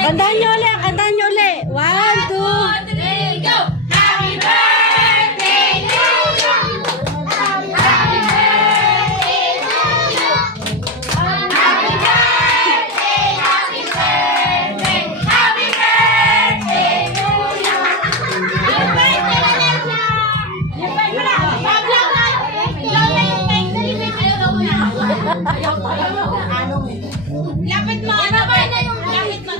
Kantahan nyo ulit, kantahan nyo ulit. 1, 2, 3, go! Happy birthday to you! Happy birthday to you! Happy birthday, happy birthday, happy birthday to you! Happy birthday na lang siya! Yung bike mo na! Pablo na! Ilaw na yung bike! Dali na! Ayaw daw mo na! Ayaw mo na! Lapit mo! Ibabay na yung lapit mo!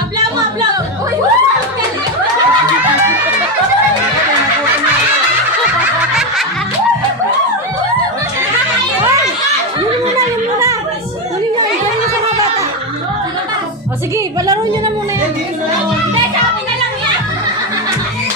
Abla mo, abla! Uy! yun muna. Huli na, galing na sa mga bata. O sige, palaro nyo na muna.